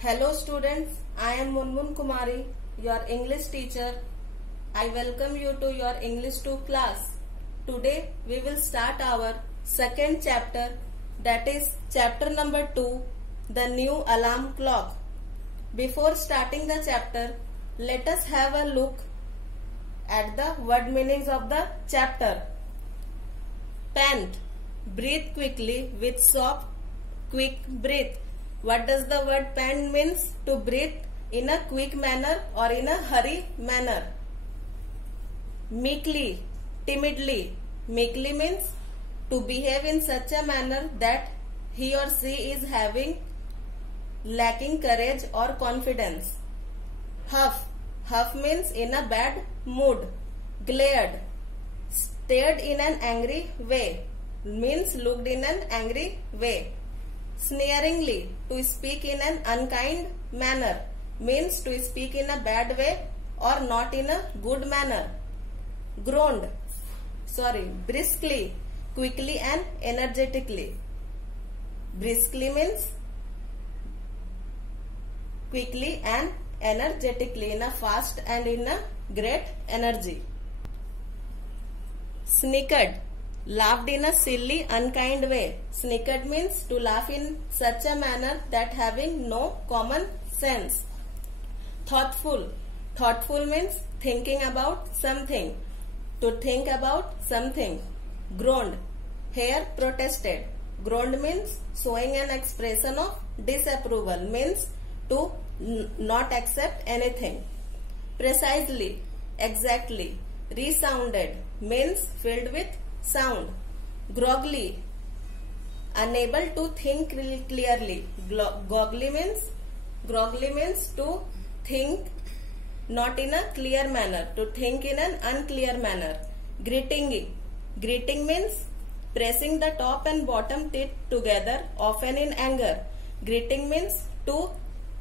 Hello students, I am Munmun Kumari, your English teacher. I welcome you to your English 2 class. Today we will start our second chapter, that is chapter number 2, the new alarm clock. Before starting the chapter, let us have a look at the word meanings of the chapter. Pant, breathe quickly with soft, quick breath. What does the word pant means? To breathe in a quick manner or in a hurry manner. Meekly, timidly. Meekly means to behave in such a manner that he or she is lacking courage or confidence. Huff, huff means in a bad mood. Glared, stared in an angry way, means looked in an angry way. Sneeringly, to speak in an unkind manner, means to speak in a bad way or not in a good manner. Briskly, quickly and energetically. Briskly means quickly and energetically, in a fast and in a great energy. Snickered, laughed in a silly, unkind way. Snickered means to laugh in such a manner that having no common sense. Thoughtful, thoughtful means thinking about something. To think about something. Groaned, here protested. Groaned means showing an expression of disapproval, means to not accept anything. Precisely, exactly. Resounded means filled with sound. Groggily, unable to think clearly. Groggly means to think not in a clear manner, to think in an unclear manner. Greeting means pressing the top and bottom teeth together, often in anger. Greeting means to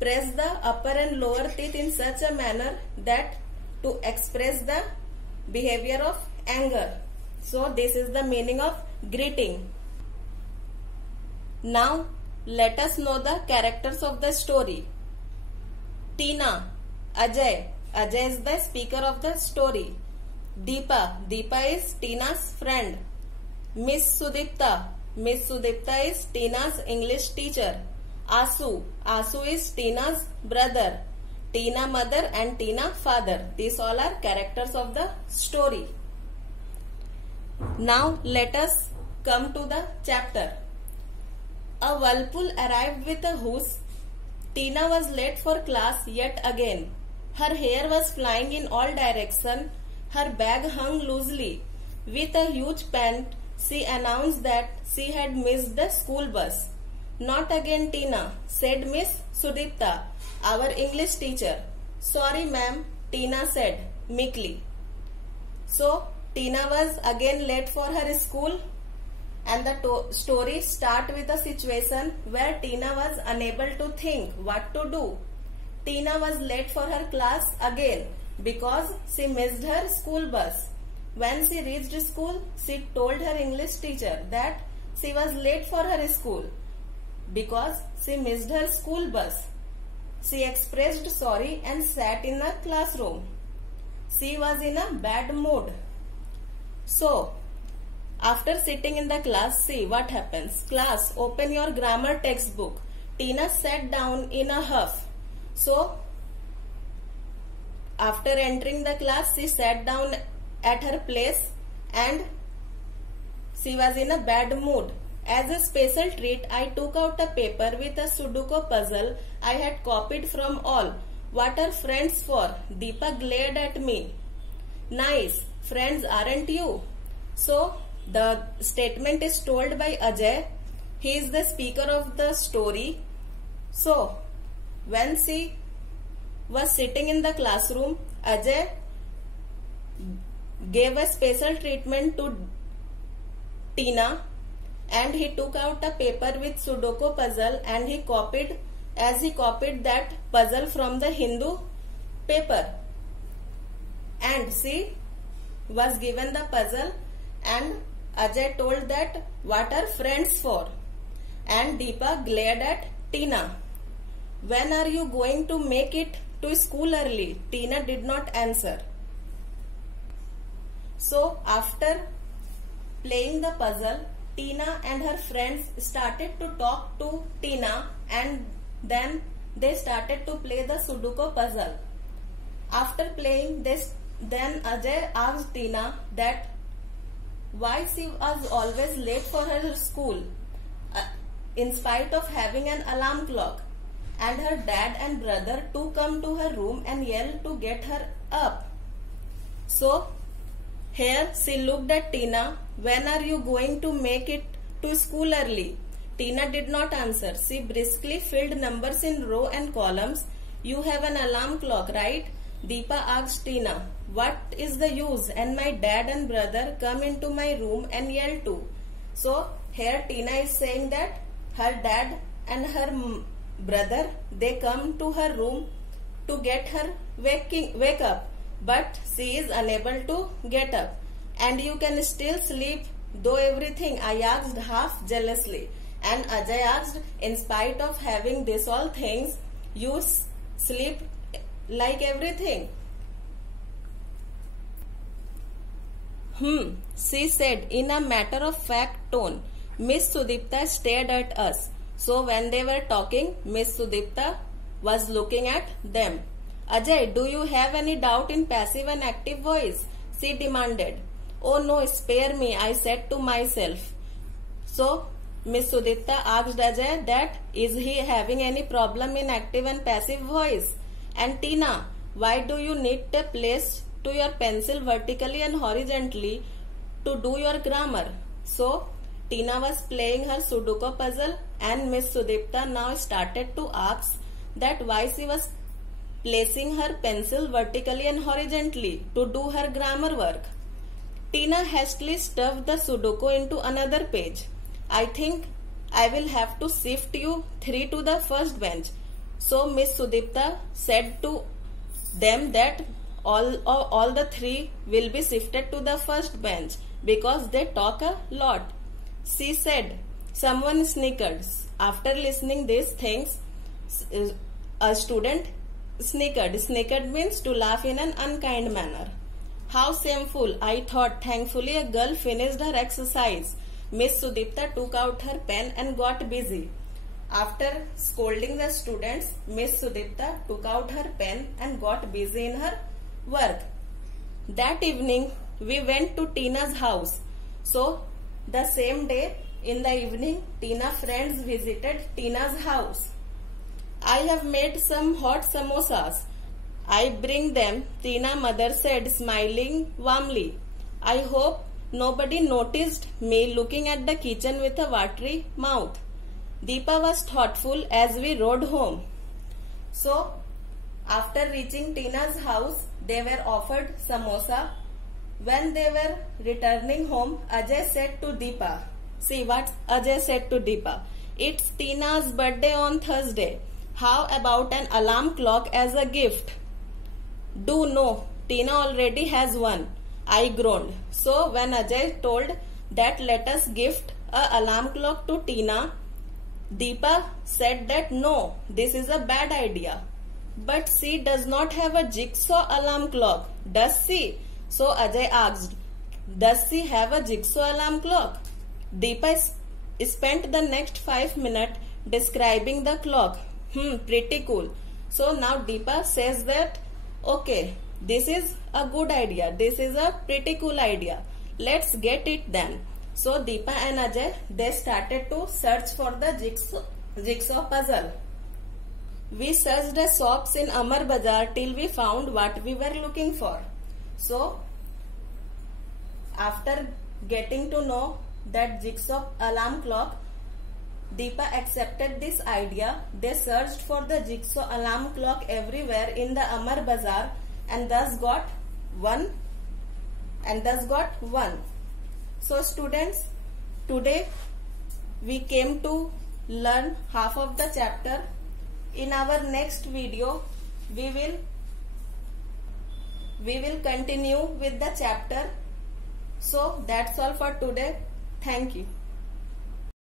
press the upper and lower teeth in such a manner that to express the behavior of anger. So this is the meaning of greeting. Now let us know the characters of the story. Tina, Ajay. Ajay is the speaker of the story. Deepa is Tina's friend. Miss Sudipta is Tina's English teacher. Asu is Tina's brother. Tina mother and Tina father. These all are characters of the story. Now let us come to the chapter. A whirlpool arrived with a whoosh. Tina was late for class yet again. Her hair was flying in all directions. Her bag hung loosely. With a huge pant, she announced that she had missed the school bus. Not again, Tina, said Miss Sudipta, our English teacher. Sorry, ma'am, Tina said meekly. So, Tina was again late for her school, and the story starts with a situation where Tina was unable to think what to do. Tina was late for her class again because she missed her school bus. When she reached school, she told her English teacher that she was late for her school because she missed her school bus. She expressed sorry and sat in the classroom. She was in a bad mood. So, after sitting in the class, see what happens. Class, open your grammar textbook. Tina sat down in a huff. So, after entering the class, she sat down at her place and she was in a bad mood. As a special treat, I took out a paper with a Sudoku puzzle I had copied from all. What are friends for? Deepa glared at me. Nice. Friends, aren't you? So, the statement is told by Ajay. He is the speaker of the story. So, when she was sitting in the classroom, Ajay gave a special treatment to Tina and he took out a paper with Sudoku puzzle and he copied that puzzle from the Hindu paper. And she was given the puzzle and Ajay told that what are friends for, and Deepa glared at Tina. when are you going to make it to school early? Tina did not answer. So after playing the puzzle, Tina and her friends started to talk to Tina, and then they started to play the Sudoku puzzle. After playing this, then Ajay asked Tina that why she was always late for her school in spite of having an alarm clock, and her dad and brother too come to her room and yell to get her up. So here she looked at Tina. When are you going to make it to school early? Tina did not answer. She briskly filled numbers in row and columns. You have an alarm clock, right? Deepa asked Tina. What is the use? And my dad and brother come into my room and yell too. So here Tina is saying that her dad and her brother, they come to her room to get her wake up, but she is unable to get up. And you can still sleep though everything? I asked half jealously. And Ajay asked, in spite of having this all things, you sleep like everything. She said in a matter-of-fact tone. Miss Sudipta stared at us. So when they were talking, Miss Sudipta was looking at them. Ajay, do you have any doubt in passive and active voice? She demanded. Oh no, spare me, I said to myself. So Miss Sudipta asked Ajay that is he having any problem in active and passive voice? And Tina, why do you need to place to your pencil vertically and horizontally to do your grammar? So Tina was playing her Sudoku puzzle, and Miss Sudipta now started to ask that why she was placing her pencil vertically and horizontally to do her grammar work. Tina hastily stuffed the Sudoku into another page. I think I will have to shift you 3 to the first bench. So Miss Sudipta said to them that all the 3 will be shifted to the first bench because they talk a lot. She said. Someone snickered. After listening these things, a student snickered. Snickered means to laugh in an unkind manner. How shameful, I thought. Thankfully, a girl finished her exercise. Miss Sudipta took out her pen and got busy. After scolding the students, Miss Sudipta took out her pen and got busy in her work. That evening, we went to Tina's house. So, the same day, in the evening, Tina's friends visited Tina's house. I have made some hot samosas. I bring them, Tina's mother said, smiling warmly. I hope nobody noticed me looking at the kitchen with a watery mouth. Deepa was thoughtful as we rode home. So, after reaching Tina's house, they were offered samosa. When they were returning home, Ajay said to Deepa, see what Ajay said to Deepa. It's Tina's birthday on Thursday. How about an alarm clock as a gift? Do no, Tina already has one. I groaned. So when Ajay told that let us gift an alarm clock to Tina, Deepa said that no, this is a bad idea. But she does not have a jigsaw alarm clock, does she? So Ajay asked, does she have a jigsaw alarm clock? Deepa spent the next 5 minutes describing the clock. Pretty cool. So now Deepa says that, okay, this is a good idea. This is a pretty cool idea. Let's get it then. So Deepa and Ajay, they started to search for the jigsaw puzzle. We searched the shops in Amar Bazaar till we found what we were looking for. So, after getting to know that jigsaw alarm clock, Deepa accepted this idea. They searched for the jigsaw alarm clock everywhere in the Amar Bazaar and thus got one. So students, today we came to learn half of the chapter. In our next video, we will continue with the chapter. So that's all for today. Thank you.